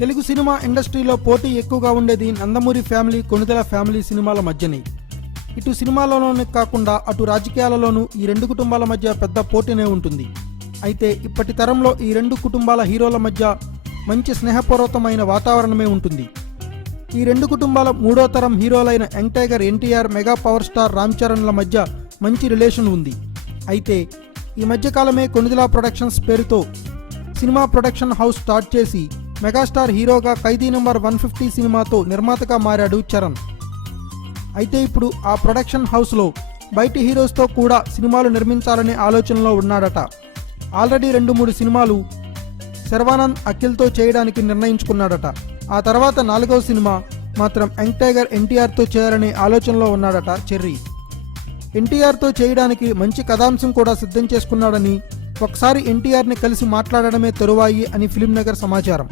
Telugu cinema ఇండస్ట్రీలో పోటీ ఎక్కువగా ఉండేది నందమూరి ఫ్యామిలీ, కొణిదెల ఫ్యామిలీ సినిమాల మధ్యనే. ఇటు సినిమాలలోనే కాకుండా అటు రాజకీయాలలోనూ ఈ రెండు కుటుంబాల మధ్య పెద్ద పోటీనే ఉంటుంది. అయితే ఇప్పటి తరంలో ఈ రెండు కుటుంబాల హీరోల మధ్య మంచి స్నేహపూర్వకమైన వాతావరణమే ఉంటుంది. ఈ రెండు కుటుంబాల మూడో తరం హీరోలైన young tiger NTR, mega power star Ram చరణ్ల మధ్య మంచి రిలేషన్ ఉంది. అయితే ఈ మధ్యకాలమే కొణిదెల ప్రొడక్షన్స్ పేరుతో సినిమా ప్రొడక్షన్ హౌస్ స్టార్ట్ చేసి మెగాస్టార్ హీరోగా ఖైదీ నంబర్ 150 సినిమాతో నిర్మాతగా మారాడు చరణ్. అయితే ఇప్పుడు ఆ ప్రొడక్షన్ హౌస్లో బయటి హీరోస్తో కూడా సినిమాలు నిర్మించాలనే ఆలోచనలో ఉన్నాడట. ఆల్రెడీ 2-3 సినిమాలు శర్వానంద్, అఖిల్తో చేయడానికి నిర్ణయించుకున్నాడట. ఆ తర్వాత 4వ సినిమా మాత్రం యంగ్ టైగర్ ఎన్టీఆర్తో చేయాలనే ఆలోచనలో ఉన్నాడట చెర్రీ. ఎన్టీఆర్తో చేయడానికి మంచి కథాంశం కూడా సిద్ధం చేసుకున్నాడని, ఒకసారి ఎన్టీఆర్ని కలిసి మాట్లాడడమే తరువాయి అని ఫిల్మ్ నగర్ సమాచారం.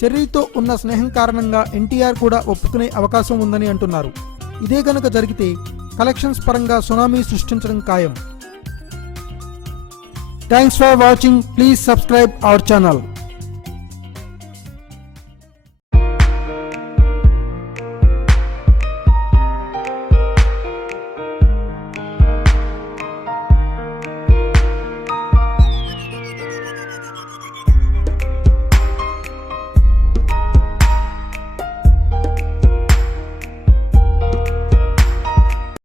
చెర్రీతో ఉన్న స్నేహం కారణంగా ఎన్టీఆర్ కూడా ఒప్పుకునే అవకాశం ఉందని అంటున్నారు. ఇదే కనుక జరిగితే కలెక్షన్స్ పరంగా సునామీ సృష్టించడం ఖాయం. Thanks for watching. Please subscribe our channel.